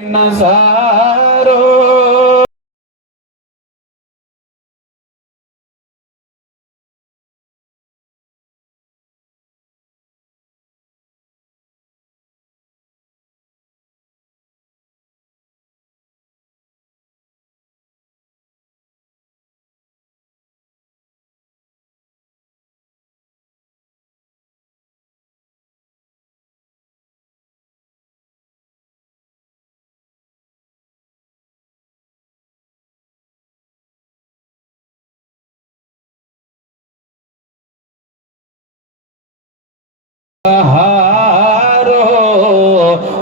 نظارو بہارو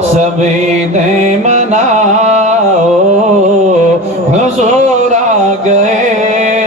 سبھی نے مناؤ حضور آ گئے ہیں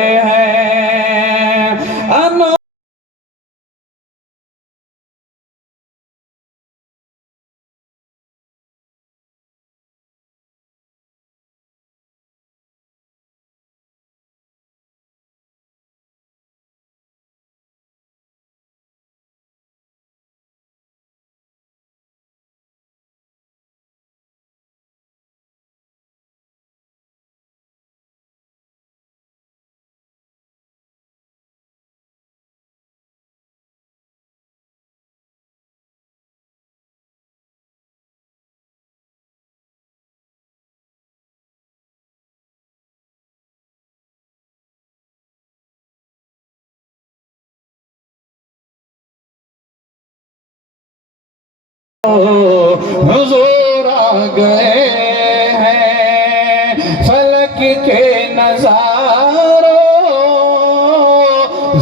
حضور آ گئے ہیں فلک کے نظارو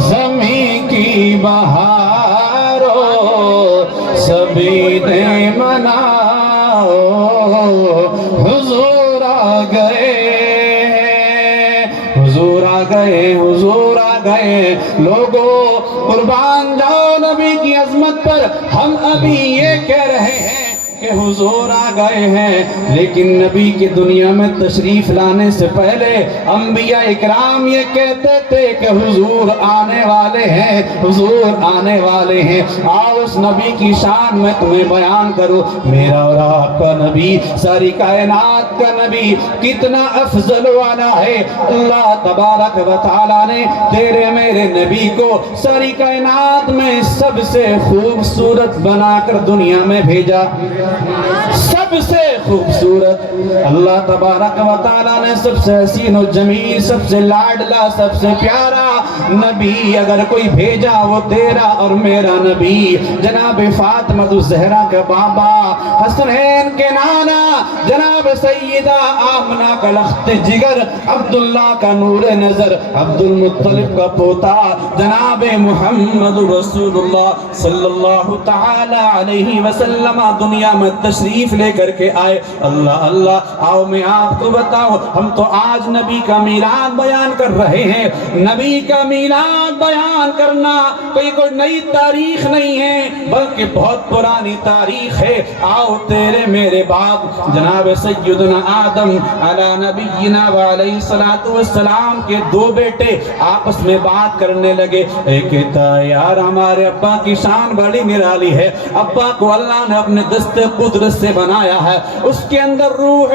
زمین کی بہارو سبھی نے مناؤ حضور آ گئے ہیں حضور آ گئے حضور آ گئے لوگوں قربان جاؤ نبی کی عظمت پر ہم ابھی یہ کہہ رہے ہیں کہ حضور آ گئے ہیں لیکن نبی کی دنیا میں تشریف لانے سے پہلے انبیاء اکرام یہ کہتے تھے کہ حضور آنے والے ہیں حضور آنے والے ہیں آؤ اس نبی کی شان میں تمہیں بیان کروں میرا اور آپ کا نبی ساری کائنات کا نبی کتنا افضل والا ہے اللہ تبارک و تعالیٰ نے تیرے میرے نبی کو ساری کائنات میں سب سے خوبصورت بنا کر دنیا میں بھیجا سب سے خوبصورت اللہ تبارک و تعالیٰ نے سب سے حسین و جمیل سب سے لاڈلا سب سے پیارا نبی اگر کوئی بھیجا وہ تیرا اور میرا نبی جناب فاطمہ الزہرا کا بابا حسنین کے نانا جناب سیدہ آمنہ کا لخت جگر عبداللہ کا نور نظر عبد المطلب کا پوتا جناب محمد رسول اللہ صلی اللہ تعالی علیہ وسلم دنیا میں تشریف لے کر کے آئے اللہ اللہ آؤ میں آپ کو بتاؤں ہم تو آج نبی کا میلاد بیان کر رہے ہیں نبی کا میلاد بیان کرنا کوئی نئی تاریخ نہیں ہے بلکہ بہت پرانی تاریخ ہے آؤ تیرے میرے باپ جناب سیدنا آدم علی نبینا وعلیہ الصلوۃ والسلام کے دو بیٹے آپس میں بات کرنے لگے ایک کہتا یار ہمارے ابا کی شان بڑی نرالی ہے ابا کو اللہ نے اپنے دست قدرت سے بنایا ہے اس کے اندر روح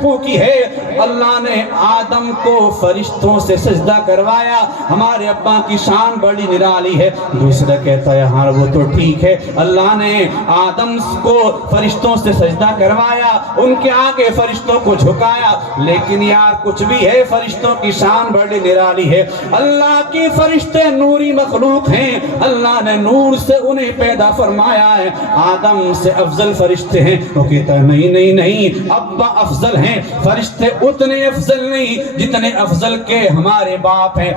پھونکی ہے اللہ نے آدم کو فرشتوں سے سجدہ کروایا ہمارے ابا کی شان بڑی نرالی ہے دوسرا کہتا ہے ہاں وہ تو ٹھیک ہے اللہ نے آدم کو فرشتوں سے سجدہ کروایا ان کے آگے فرشتوں کو جھکایا لیکن یار کچھ بھی ہے فرشتوں کی شان بڑی نرالی ہے اللہ کی فرشتے نوری مخلوق ہیں اللہ نے نور سے انہیں پیدا فرمایا ہے آدم سے افضل فرشتے ہیں وہ کہتا ہے نہیں نہیں نہیں ابا افضل ہیں فرشتے اتنے افضل نہیں جتنے افضل کے ہمارے باپ ہیں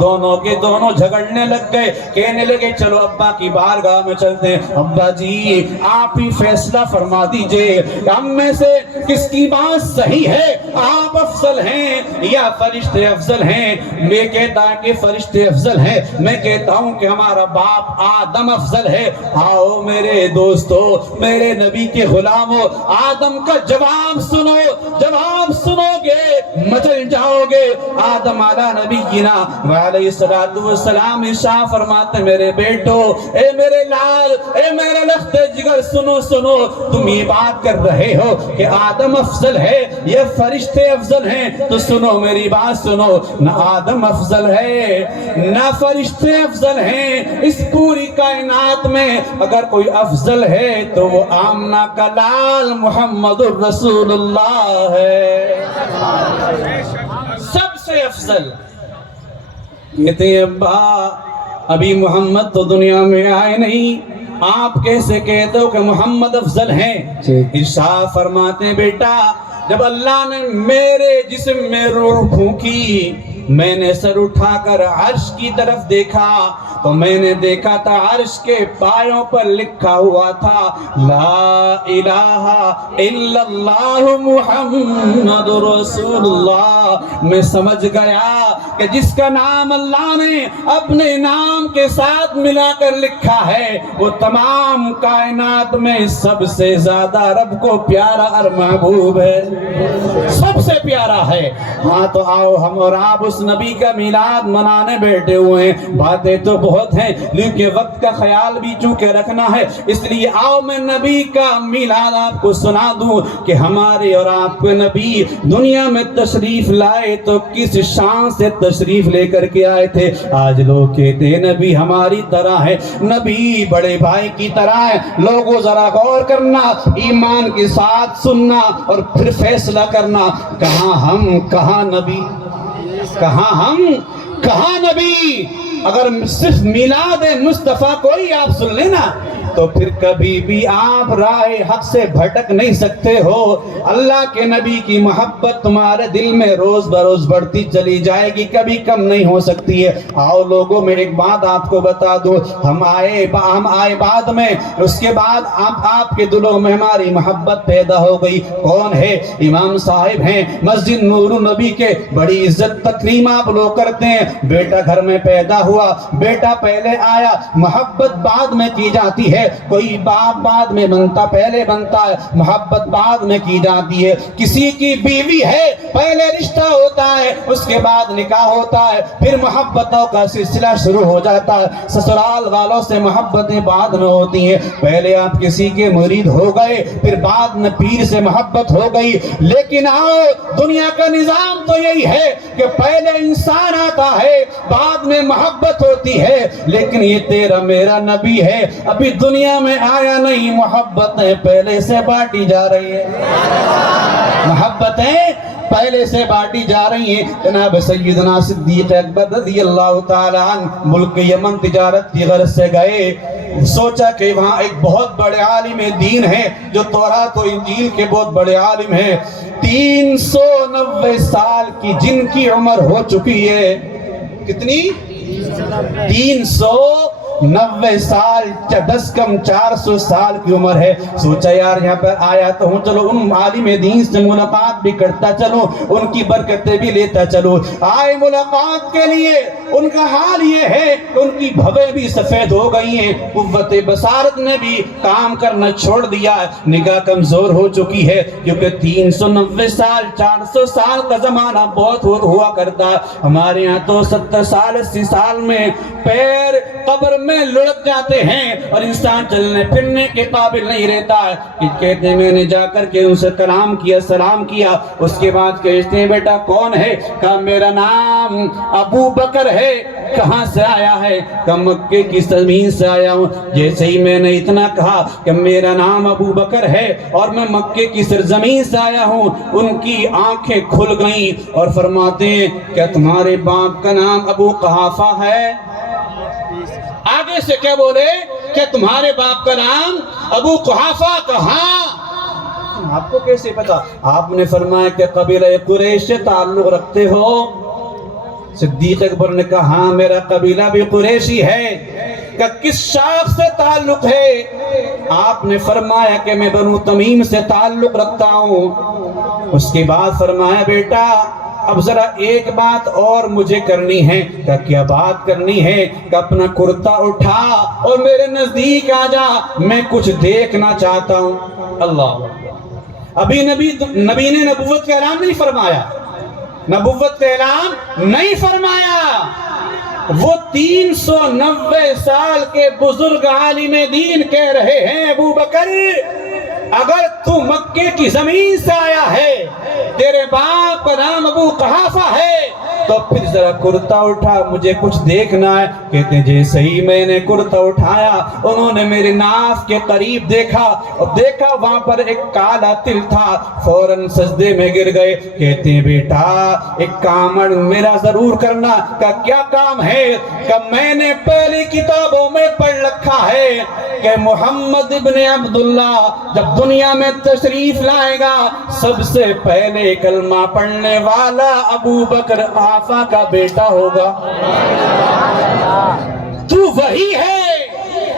دونوں کے دونوں جھگڑنے لگ گئے کہنے لگے چلو ابا کی بارگاہ میں چلتے ہیں ابا جی آپ ہی فیصلہ فرما دیجئے ہم میں سے کس کی بات صحیح ہے آپ افضل ہیں یا فرشتے افضل ہیں میں کہتا کہ فرشتے افضل ہیں میں کہتا ہوں کہ ہمارا باپ آدم افضل ہے آؤ میرے دوستو میرے نبی کے غلاموں آدم کا جواب سنو گے مچل جاؤ گے۔ آدم علیہ نبینا علیہ السلام ارشاد فرماتے میرے بیٹو، اے میرے لال، اے میرے لخت جگر، سنو سنو، تم یہ بات کر رہے ہو کہ آدم افضل ہے، یہ فرشتے افضل ہیں، تو سنو میری بات سنو، نہ آدم افضل ہے نہ فرشتے افضل ہیں۔ اس پوری کائنات میں اگر کوئی افضل ہے تو وہ آمنہ کا لال محمد الرسول اللہ ہے، سب سے افضل۔ کہتے ہیں ابا ابھی محمد تو دنیا میں آئے نہیں، آپ کیسے کہتے ہو کہ محمد افضل ہیں؟ ارشاد فرماتے ہیں بیٹا، جب اللہ نے میرے جسم میں روح پھونکی، میں نے سر اٹھا کر عرش کی طرف دیکھا تو میں نے دیکھا تھا عرش کے پایوں پر لکھا ہوا تھا لا الہ الا اللہ محمد رسول اللہ۔ میں سمجھ گیا کہ جس کا نام اللہ نے اپنے نام کے ساتھ ملا کر لکھا ہے وہ تمام کائنات میں سب سے زیادہ رب کو پیارا اور محبوب ہے، سب سے پیارا ہے۔ ہاں تو آؤ ہم اور آپ اس نبی کا میلاد منانے بیٹھے ہوئے ہیں۔ باتیں تو بہت ہیں لیکن وقت کا خیال بھی چونکہ رکھنا ہے، اس لیے آؤ میں نبی کا میلاد آپ کو سنا دوں کہ ہمارے اور آپ کے نبی دنیا میں تشریف لائے تو کس شان سے تشریف لے کر کے آئے تھے۔ آج لوگ کہتے ہیں نبی ہماری طرح ہے، نبی بڑے بھائی کی طرح ہے۔ لوگوں ذرا غور کرنا، ایمان کے ساتھ سننا اور پھر فیصلہ کرنا، کہاں ہم کہاں نبی، کہاں ہم کہاں نبی۔ اگر صرف میلاد مصطفیٰ کو ہی آپ سن لینا تو پھر کبھی بھی آپ راہ حق سے بھٹک نہیں سکتے ہو۔ اللہ کے نبی کی محبت تمہارے دل میں روز بروز بڑھتی چلی جائے گی، کبھی کم نہیں ہو سکتی ہے۔ آؤ لوگوں میں ایک بات آپ کو بتا دوں، ہم آئے بعد میں، اس کے بعد آپ کے دلوں میں ہماری محبت پیدا ہو گئی۔ کون ہے؟ امام صاحب ہیں مسجد نور النبی کے، بڑی عزت تکریم آپ لوگ کرتے ہیں۔ بیٹا گھر میں پیدا ہوا، بیٹا پہلے آیا، محبت بعد میں کی جاتی ہے۔ کوئی باپ بعد میں بنتا، پہلے بنتا ہے، محبت بعد میں کی جاتی ہے۔ کسی کی بیوی ہے، پہلے رشتہ ہوتا ہے، اس کے بعد نکاح ہوتا ہے، پھر محبتوں کا سلسلہ شروع ہو جاتا ہے۔ سسرال والوں سے محبتیں بعد میں ہوتی ہیں، پہلے آپ کسی کے مرید ہو گئے، پھر بعد میں پیر سے محبت ہو گئی۔ لیکن آؤ دنیا کا نظام تو یہی ہے کہ پہلے انسان آتا ہے، بعد میں محبت ہوتی ہے۔ لیکن یہ تیرا میرا نبی ہے، ابھی دنیا میں آیا نہیں، محبتیں پہلے سے بانٹی جا رہی ہیں، محبتیں پہلے سے بانٹی جا رہی ہیں۔ جناب سیدنا صدیق اکبر رضی اللہ تعالیٰ عنہ ملک یمن تجارت کی غرض سے گئے، سوچا کہ وہاں ایک بہت بڑے عالم دین ہیں جو تورات و انجیل کے بہت بڑے عالم ہیں۔ 390 سال کی جن کی عمر ہو چکی ہے، کتنی؟ 390 سال، 10 کم 400 سال کی عمر ہے۔ سوچا یار یہاں پر آیا تو ہوں، چلو ان عالم دین سے ملاقات بھی کرتا چلو، ان کی برکتیں بھی لیتا چلو۔ آئے ملاقات کے لیے، ان کا حال یہ ہے کہ ان کی بھویں بھی سفید ہو گئی ہیں، قوت بصارت نے بھی کام کرنا چھوڑ دیا ہے، نگاہ کمزور ہو چکی ہے، کیونکہ 390 سال 400 سال کا زمانہ بہت ہوا کرتا ہے۔ ہمارے یہاں تو 70 سال 80 سال میں پیر قبر میں لڑک جاتے ہیں اور انسان چلنے پھرنے کے قابل نہیں رہتا ہے۔ کہتے ہیں میں نے جا کر کے ان سے کلام کیا، سلام کیا، اس کے بعد کہتے ہیں بیٹا کون ہے؟ کہا میرا نام ابو بکر ہے۔ کہاں سے آیا ہے؟ کہا مکے کی زمین سے آیا ہوں۔ جیسے ہی میں نے اتنا کہا کہ میرا نام ابو بکر ہے اور میں مکے کی سرزمین سے آیا ہوں، ان کی آنکھیں کھل گئیں اور فرماتے ہیں کیا تمہارے باپ کا نام ابو قحافہ ہے؟ آگے سے کیا بولے کہ تمہارے باپ کا نام ابو قحافہ؟ کہاں؟ آپ کو کیسے پتا؟ آپ نے فرمایا کہ قبیلہ قریش سے تعلق رکھتے ہو؟ صدیق اکبر نے کہا ہاں میرا قبیلہ بھی قریشی ہے۔ کہ کس شاخ سے تعلق ہے؟ آپ نے فرمایا کہ میں بنو تمیم سے تعلق رکھتا ہوں۔ اس کے بعد فرمایا بیٹا اب ذرا ایک بات اور مجھے کرنی ہے۔ کہ کیا بات کرنی ہے؟ کہ اپنا کرتا اٹھا اور میرے نزدیک آ جا، میں کچھ دیکھنا چاہتا ہوں۔ اللہ ابھی نبی نے نبوت کا اعلان نہیں فرمایا، نبوت کا اعلان نہیں فرمایا۔ وہ 390 سال کے بزرگ عالم دین کہہ رہے ہیں ابو بکر اگر تو مکے کی زمین سے آیا ہے، تیرے باپ کا نام ابو قحافہ ہے، تو پھر ذرا کرتا اٹھا، مجھے کچھ دیکھنا ہے۔ کہتے ہیں جیسے ہی میں نے کرتا اٹھایا، انہوں نے میرے ناف کے قریب دیکھا اور دیکھا وہاں پر ایک کالا تل تھا، فوراً سجدے میں گر گئے۔ کہتے ہیں بیٹا ایک کام میرا ضرور کرنا۔ کہ کیا کام ہے؟ کہ میں نے پہلی کتابوں میں پڑھ رکھا ہے کہ محمد ابن عبداللہ جب دنیا میں تشریف لائے گا، سب سے پہلے کلمہ پڑھنے والا ابو بکر قحافہ کا بیٹا ہوگا۔ تو وہی ہے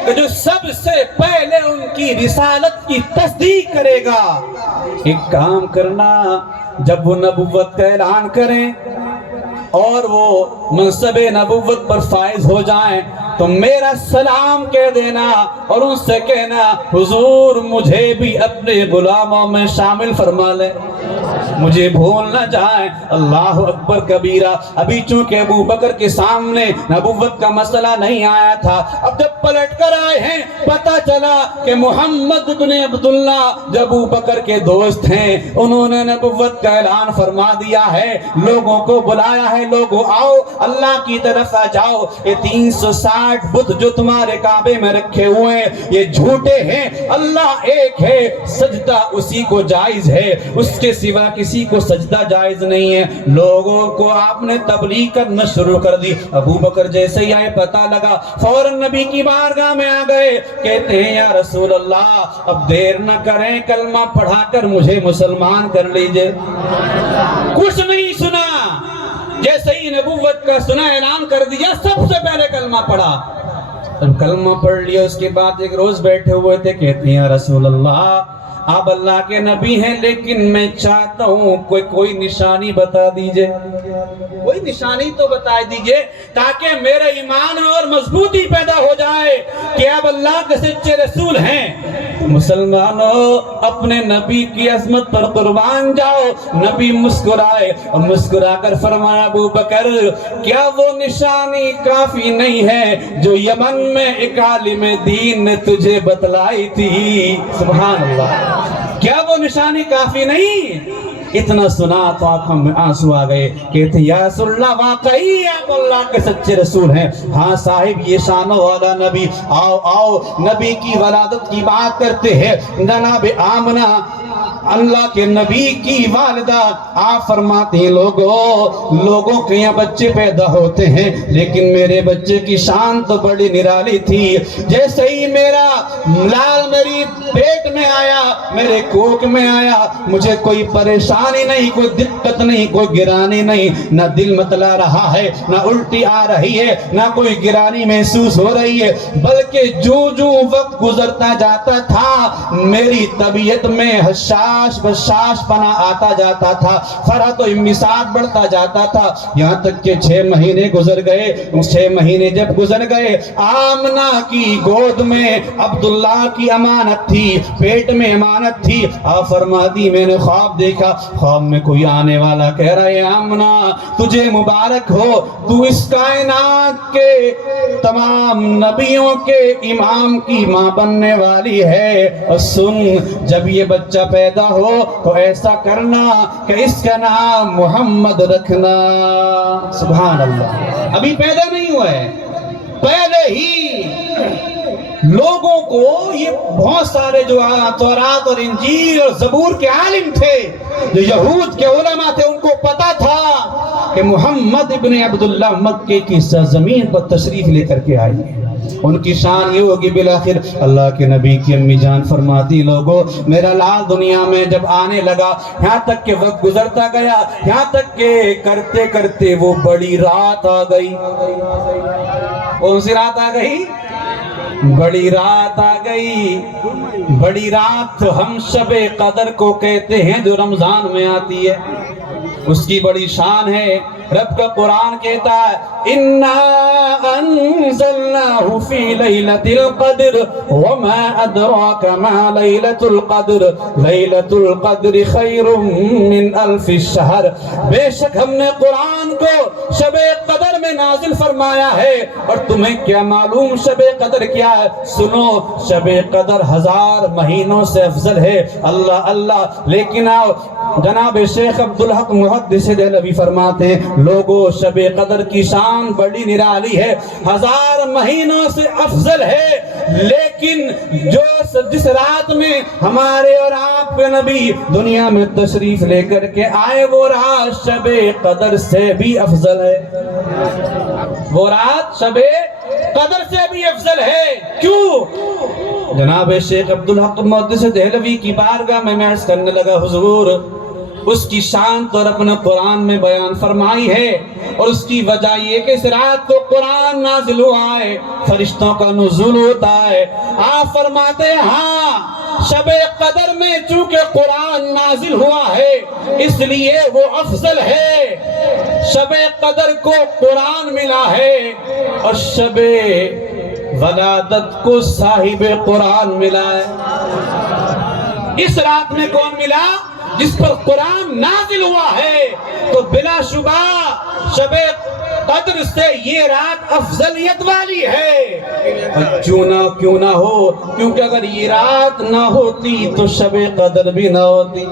کہ جو سب سے پہلے ان کی رسالت کی تصدیق کرے گا۔ ایک کام کرنا، جب وہ نبوت کا اعلان کریں اور وہ منصب نبوت پر فائز ہو جائیں تو میرا سلام کہہ دینا اور ان سے کہنا حضور مجھے بھی اپنے غلاموں میں شامل فرما لیں، مجھے بھول نہ جائیں۔ اللہ اکبر کبیرہ۔ ابھی چونکہ ابو بکر کے سامنے نبوت کا مسئلہ نہیں آیا تھا، اب جب پلٹ کر آئے ہیں پتہ چلا کہ محمد بن عبداللہ جو ابو بکر کے دوست ہیں، انہوں نے نبوت کا اعلان فرما دیا ہے، لوگوں کو بلایا ہے، لوگوں آؤ اللہ کی طرف آ جاؤ، یہ 360 بت جو تمہارے کعبے میں رکھے ہوئے ہیں یہ جھوٹے ہیں، اللہ ایک ہے، سجدہ اسی کو جائز ہے، اس کے سوا کسی کو سجدہ جائز نہیں ہے۔ لوگوں کو آپ نے تبلیغ کرنا شروع کر دی۔ ابو بکر جیسے ہی آئے پتہ لگا، فوراً نبی کی بارگاہ میں آ گئے، کہتے ہیں یا رسول اللہ اب دیر نہ کریں، کلمہ پڑھا کر مجھے مسلمان کر لیجئے۔ کچھ نہیں سنا، جیسے ہی نبوت کا سنا اعلان کر دیا، سب سے پہلے کلمہ پڑھا۔ جب کلمہ پڑھ لیا اس کے بعد ایک روز بیٹھے ہوئے تھے، کہتے ہیں یا رسول اللہ آپ اللہ کے نبی ہیں لیکن میں چاہتا ہوں کوئی نشانی بتا دیجئے، کوئی نشانی تو بتا دیجئے تاکہ میرا ایمان اور مضبوطی پیدا ہو جائے کہ آپ اللہ کے سچے رسول ہیں۔ مسلمانوں اپنے نبی کی عظمت پر قربان جاؤ۔ نبی مسکرائے اور مسکرا کر فرمایا ابو بکر کیا وہ نشانی کافی نہیں ہے جو یمن میں ایک عالم دین نے تجھے بتلائی تھی؟ سبحان اللہ، کیا وہ نشانی کافی نہیں؟ اتنا سنا تو آنکھوں میں آنسو آ گئے، کہتے ہیں یا رسول اللہ واقعی آپ اللہ کے سچے رسول ہیں۔ ہاں صاحب یہ شان والا نبی، آؤ آؤ نبی کی ولادت کی بات کرتے ہیں۔ جناب آمنہ اللہ کے نبی کی والدہ، آپ فرماتے ہیں لوگوں کے یہاں بچے پیدا ہوتے ہیں لیکن میرے بچے کی شان تو بڑی نرالی تھی۔ جیسے ہی میرا لال میری پیٹ میں آیا، میرے کوکھ میں آیا، مجھے کوئی پریشانی نہیں، کوئی دقت نہیں، کوئی گرانی نہیں، نہ دل متلا رہا ہے، نہ الٹی آ رہی ہے، نہ کوئی گرانی محسوس ہو رہی ہے، بلکہ جو وقت گزرتا جاتا تھا میری طبیعت میں حشاش بشاش پنا آتا جاتا تھا، فرحت و انبساط بڑھتا جاتا تھا، یہاں تک کہ 6 مہینے گزر گئے۔ 6 مہینے جب گزر گئے، آمنہ کی گود میں عبداللہ کی امانت تھی، پیٹ میں امانت تھی۔ آپ فرماتی میں نے خواب دیکھا، خواب میں کوئی آنے والا کہہ رہا ہے آمنہ تجھے مبارک ہو، تو اس کائنات کے تمام نبیوں کے امام کی ماں بننے والی ہے، اور سن جب یہ بچہ پیدا ہو تو ایسا کرنا کہ اس کا نام محمد رکھنا۔ سبحان اللہ، ابھی پیدا نہیں ہوا ہے، پہلے ہی لوگوں کو یہ بہت سارے جو تورات اور انجیل اور زبور کے عالم تھے، جو یہود کے علماء تھے، ان کو پتا تھا کہ محمد ابن عبداللہ مکے کی سرزمین پر تشریف لے کر کے آئے ہیں، ان کی شان یہ ہوگی۔ بالآخر اللہ کے نبی کی امی جان فرماتی لوگوں میرا لال دنیا میں جب آنے لگا، یہاں تک کہ وقت گزرتا گیا، یہاں تک کہ کرتے کرتے وہ بڑی رات آ گئی۔ کون سی رات آ گئی؟ بڑی رات آ گئی۔ بڑی رات تو ہم شب قدر کو کہتے ہیں جو رمضان میں آتی ہے، اس کی بڑی شان ہے۔ رب کا قرآن کہتا ہے اِنَّا أَنزَلْنَاهُ فِي لَيْلَةِ الْقَدْرِ وَمَا أَدْرَاكَ مَا لَيْلَةُ الْقَدْرِ لَيْلَةُ الْقَدْرِ خَيْرٌ مِّنْ أَلْفِ الشَّهْرِ بے شک ہم نے قرآن کو شب قدر میں نازل فرمایا ہے اور تمہیں کیا معلوم شب قدر کیا ہے؟ سنو شب قدر 1000 مہینوں سے افضل ہے۔ اللہ اللہ۔ لیکن آؤ جناب شیخ عبدالحق محدث دہلوی فرماتے ہیں لوگوں شب قدر کی شان بڑی نرالی ہے، 1000 مہینوں سے افضل ہے، لیکن جس رات میں ہمارے اور آپ کے نبی دنیا میں تشریف لے کر کے آئے وہ رات شب قدر سے بھی افضل ہے، وہ رات شب قدر سے بھی افضل ہے۔ کیوں؟ جناب شیخ عبدالحق محدث دہلوی کی بارگاہ میں عرض کرنے لگا حضور اس کی شان تو اپنے قرآن میں بیان فرمائی ہے اور اس کی وجہ یہ کہ اس رات کو قرآن نازل ہوا ہے، فرشتوں کا نزول ہوتا ہے۔ آپ فرماتے ہیں ہاں شب قدر میں چونکہ قرآن نازل ہوا ہے اس لیے وہ افضل ہے، شب قدر کو قرآن ملا ہے اور شب ولادت کو صاحب قرآن ملا ہے۔ اس رات میں کون ملا؟ جس پر قرآن نازل ہوا ہے، تو بلا شبہ شب قدر سے یہ رات افضلیت والی ہے۔ کیوں نہ ہو، کیونکہ اگر یہ رات نہ ہوتی تو شب قدر بھی نہ ہوتی،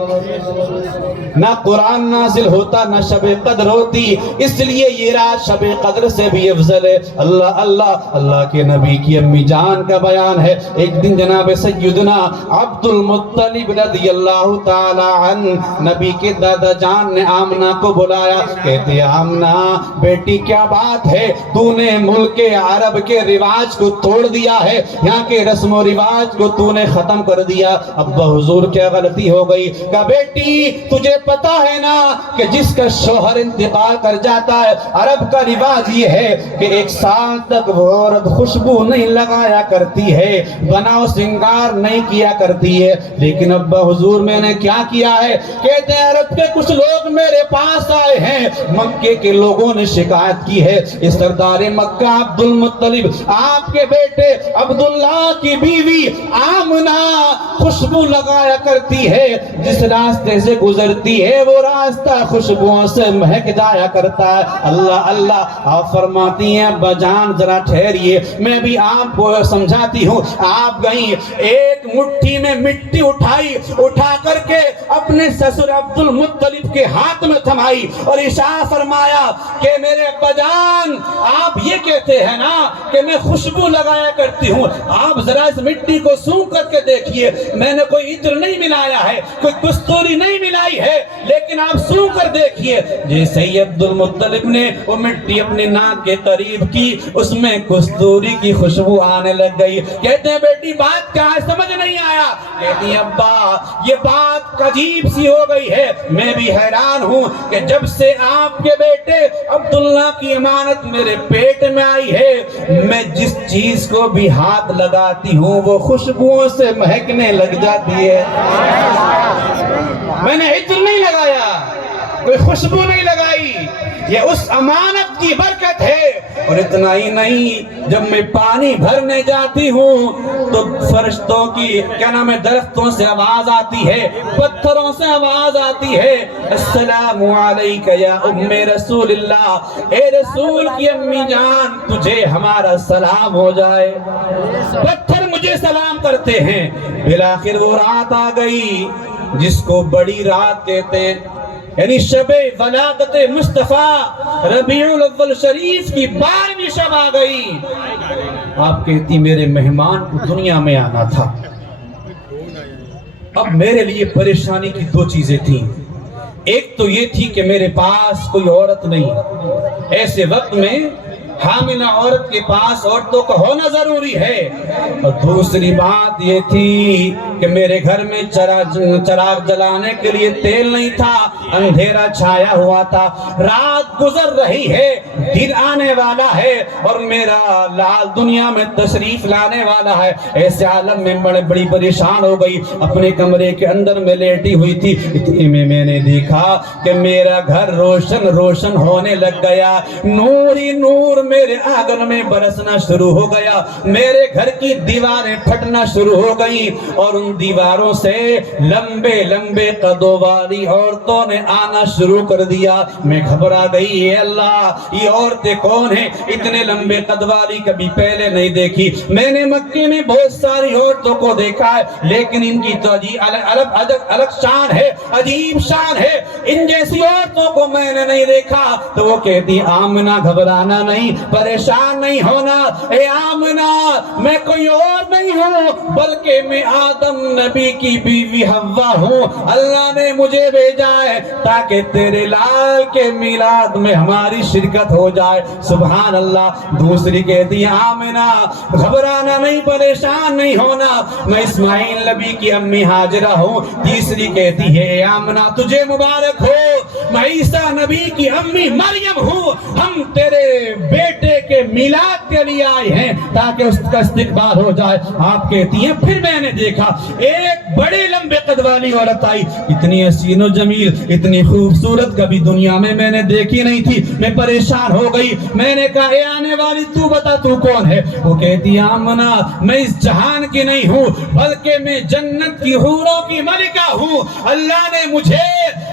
نہ قرآن نازل ہوتا نہ شب قدر ہوتی، اس لیے یہ رات شب قدر سے بھی افضل ہے۔ اللہ اللہ۔ اللہ کے نبی کی امی جان کا بیان ہے ایک دن جناب سیدنا عبد المطلب رضی اللہ تعالی عنہ نبی کے دادا جان نے آمنہ کو بلایا، کہتے آمنہ بیٹی کیا بات ہے، تو نے ملک عرب کے رواج کو توڑ دیا ہے، یہاں کے رسم و رواج کو تو نے ختم کر دیا۔ ابا حضور کیا غلطی ہو گئی؟ کہا بیٹی تجھے پتا ہے نا کہ جس کا شوہر انتقال کر جاتا ہے عرب کا رواج یہ ہے کہ 1 سال تک وہ عورت خوشبو نہیں لگایا کرتی ہے، بناؤ سنگار نہیں کیا کرتی ہے۔ لیکن ابا حضور میں نے کیا کیا ہے؟ کہتے ہیں عرب کے کچھ لوگ میرے پاس آئے ہیں، مکے کے لوگوں نے شکایت کی ہے اس سردار مکہ عبد المطلب آپ کے بیٹے عبداللہ کی بیوی آمنہ خوشبو لگایا کرتی ہے، جس راستے سے گزرتی ہے وہ راستہ خوشبوؤں سے مہک جایا کرتا ہے۔ اللہ اللہ۔ آپ فرماتی ہیں ابا جان ذرا ٹھہریے میں بھی آپ کو سمجھاتی ہوں۔ آپ گئیں ایک مٹھی میں مٹی اٹھا کر کے اپنے سسر عبد المطلب کے ہاتھ میں تھمائی اور اشارہ فرمایا کہ میرے ابا جان آپ یہ کہتے ہیں نا کہ میں خوشبو لگایا کرتی ہوں، آپ ذرا اس مٹی کو سونگھ کر کے دیکھیے، میں نے کوئی عطر نہیں ملایا ہے، کوئی کستوری نہیں ملائی ہے، لیکن آپ سونگھ کر دیکھیے۔ جیسے ہی عبد المطلب نے وہ مٹی اپنے ناک کے قریب کی اس میں کستوری کی خوشبو آنے لگ گئی۔ کہتے ہیں بیٹی بات کیا ہے سمجھ نہیں آیا؟ کہتی ہیں ابا یہ بات عجیب سی ہو گئی ہے، میں بھی حیران ہوں کہ جب سے آپ کے بیٹے عبداللہ کی امانت میرے پیٹ میں آئی ہے میں جس چیز کو بھی ہاتھ لگاتی ہوں وہ خوشبوؤں سے مہکنے لگ جاتی ہے۔ میں نے عطر نہیں لگایا، کوئی خوشبو نہیں لگائی، یہ اس امانت کی برکت ہے۔ اور اتنا ہی نہیں، جب میں پانی بھرنے جاتی ہوں تو فرشتوں کی کیا نام ہے درختوں سے آواز آتی ہے، پتھروں سے آواز آتی ہے، السلام علیکہ یا ام رسول اللہ، اے رسول کی امی جان تجھے ہمارا سلام ہو جائے۔ پتھر مجھے سلام کرتے ہیں۔ بالآخر وہ رات آ گئی جس کو بڑی رات کہتے ہیں، یعنی شب ولادت مصطفیٰ ربیع الاول شریف کی 12ویں شب آ گئی۔ آپ کہتی میرے مہمان کو دنیا میں آنا تھا، اب میرے لیے پریشانی کی 2 چیزیں تھیں۔ ایک تو یہ تھی کہ میرے پاس کوئی عورت نہیں، ایسے وقت میں حاملہ عورت کے پاس عورتوں کا ہونا ضروری ہے۔ اور دوسری بات یہ تھی کہ میرے گھر میں چراغ جلانے کے لیے تیل نہیں تھا، اندھیرا چھایا ہوا تھا، رات گزر رہی ہے، دن آنے والا ہے اور میرا لال دنیا میں تشریف لانے والا ہے۔ ایسے عالم میں بڑی پریشان ہو گئی، اپنے کمرے کے اندر میں لیٹی ہوئی تھی، اتنے میں نے دیکھا کہ میرا گھر روشن روشن ہونے لگ گیا، نور ہی نور میرے آنگن میں برسنا شروع ہو گیا، میرے گھر کی دیواریں پھٹنا شروع ہو گئیں اور ان دیواروں سے لمبے لمبے قدوں والی عورتوں نے آنا شروع کر دیا۔ میں گھبرا گئی، اے اللہ یہ عورتیں کون ہیں؟ اتنے لمبے قد والی کبھی پہلے نہیں دیکھی۔ میں نے مکے میں بہت ساری عورتوں کو دیکھا ہے، لیکن ان کی تو الگ شان ہے، عجیب شان ہے، ان جیسی عورتوں کو میں نے نہیں دیکھا۔ تو وہ کہتی آمنہ گھبرانا نہیں، پریشان نہیں ہونا، اے آمنہ میں کوئی اور نہیں ہوں بلکہ میں آدم نبی کی بیوی حوا ہوں، اللہ نے مجھے بھیجا ہے تاکہ تیرے لال کے میلاد میں ہماری شرکت ہو جائے۔ سبحان اللہ۔ دوسری کہتی آمنہ گھبرانا نہیں، پریشان نہیں ہونا، میں اسماعیل نبی کی امی ہاجرہ ہوں۔ تیسری کہتی ہے اے آمنہ تجھے مبارک ہو، میں عیسیٰ نبی کی امی مریم ہوں، ہم تیرے بیٹے کے میلاد کے لیے آئے ہیں تاکہ اس کا استقبال ہو جائے۔ آپ کہتی ہیں پھر میں نے دیکھا ایک بڑے لمبے قد والی عورت آئی، اتنی حسین و جمیل، اتنی خوبصورت کبھی دنیا میں نے دیکھی نہیں تھی۔ میں پریشان ہو گئی، میں نے کہا اے آنے والی تو بتا تو کون ہے؟ وہ کہتی آمنہ میں اس جہان کی نہیں ہوں بلکہ میں جنت کی حوروں کی ملکہ ہوں، اللہ نے مجھے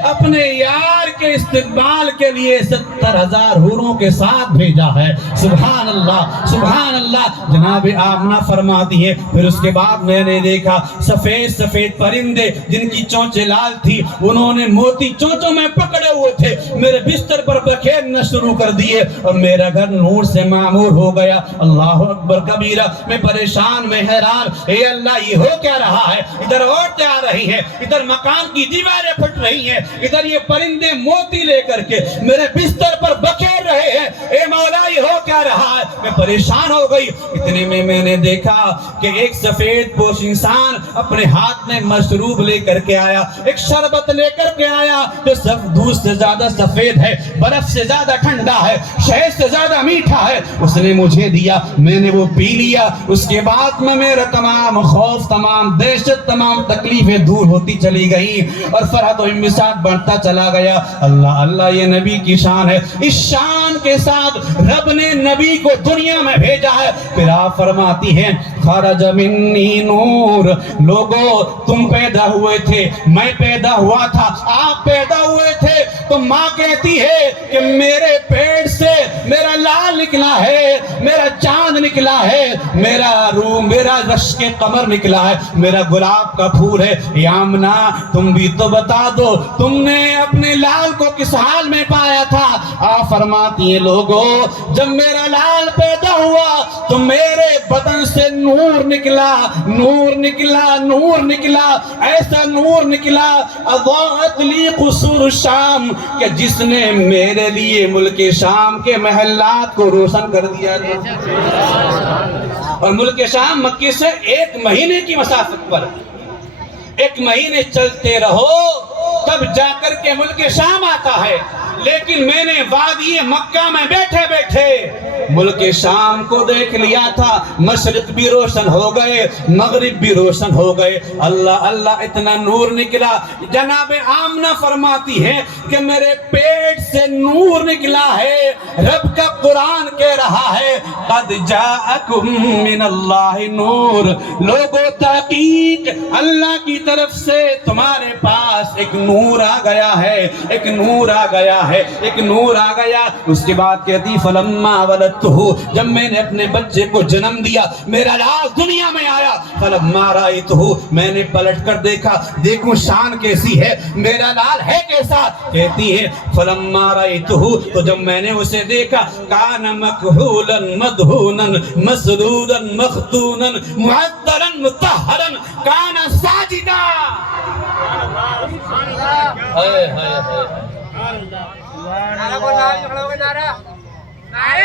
اپنے یار کے استقبال کے لیے 70,000 حوروں کے ساتھ بھیجا ہے۔ سبحان اللہ سبحان اللہ۔ جناب آمنہ فرماتی ہے پھر اس کے بعد میں نے دیکھا سفید سفید پرندے جن کی چونچیں لال تھی، انہوں نے موتی چونچوں میں پکڑے ہوئے تھے، میرے بستر پر بکھیرنا شروع کر دیے اور میرا گھر نور سے معمور ہو گیا۔ اللہ اکبر کبیرہ۔ میں پریشان، میں حیران، اے اللہ یہ ہو کیا رہا ہے؟ ادھر عورتیں آ رہی ہیں، ادھر مکان کی دیواریں پھٹ رہی ہیں، ادھر یہ پرندے موتی لے کر کے میرے بستر پر بکھیر رہے ہیں، اے مولا یہ ہو کیا رہا ہے؟ میں پریشان ہو گئی۔ اتنے میں نے دیکھا کہ ایک سفید پوش انسان اپنے ہاتھ میں مشروب لے کر کے آیا، ایک شربت لے کر کے آیا جو دودھ سے زیادہ سفید ہے، برف سے زیادہ ٹھنڈا ہے، شہد سے زیادہ میٹھا ہے۔ اس نے مجھے دیا، میں نے وہ پی لیا۔ اس کے بعد میں میرا تمام خوف، تمام دہشت، تمام تکلیفیں دور ہوتی چلی گئی اور فرحت و انبساط بڑھتا چلا گیا۔ اللہ اللہ یہ نبی کی شان ہے، اس شان کے ساتھ رب نے نبی کو دنیا میں بھیجا ہے۔ پھر آپ فرماتی ہیں خرج منی نور، لوگوں تم پیدا ہوئے تھے، میں پیدا ہوا تھا، آپ پیدا ہوئے تھے تو ماں کہتی ہے کہ میرے پیٹ سے میرا لال نکلا ہے، میرا چاند نکلا ہے، میرا روح، میرا رشک قمر نکلا ہے، میرا گلاب کا پھول ہے۔ یا آمنہ تم بھی تو بتا دو تم نے اپنے لال کو کس حال میں پایا تھا؟ آپ فرماتی ہیں لوگوں جب میرا لال پیدا ہوا تو میرے بدن سے نور نکلا، نور نکلا، نور نکلا، ایسا نور نکلا اضاءت لی قصور الشام کہ جس نے میرے لیے ملک شام کے محلات کو روشن کر دیا تھا۔ اور ملک شام مکے سے 1 مہینے کی مسافت پر، 1 مہینے چلتے رہو تب جا کر کے ملک شام آتا ہے، لیکن میں نے وادی مکہ میں بیٹھے بیٹھے ملک شام کو دیکھ لیا تھا، مشرق بھی روشن ہو گئے، مغرب بھی روشن ہو گئے، اللہ اللہ اتنا نور نکلا۔ جناب آمنہ فرماتی ہے کہ میرے پیٹ سے نور نکلا ہے، رب کا قرآن کہہ رہا ہے قد جاءکم من اللہ نور، لوگوں تحقیق اللہ کی طرف سے تمہارے پاس ایک نور آ گیا ہے، ایک نور آ گیا ہے، ایک نور آ گیا۔ اس کے بعد کہتی فلما ولدتہ، جب میں نے اپنے بچے کو جنم دیا، میرا لال دنیا میں آیا، فلما رأیتہ، میں نے پلٹ کر دیکھا، دیکھوں شان کیسی ہے، میرا لال ہے کیسا؟ کہتی ہے فلما رأیتہ، تو جب میں نے اسے دیکھا کان مکحولا مدہونا مسرودا مختونا معطرا مطہرا کان ساجدا۔ نعرہ بولنا ہے، کھڑا ہو کے نعرہ، نعرہ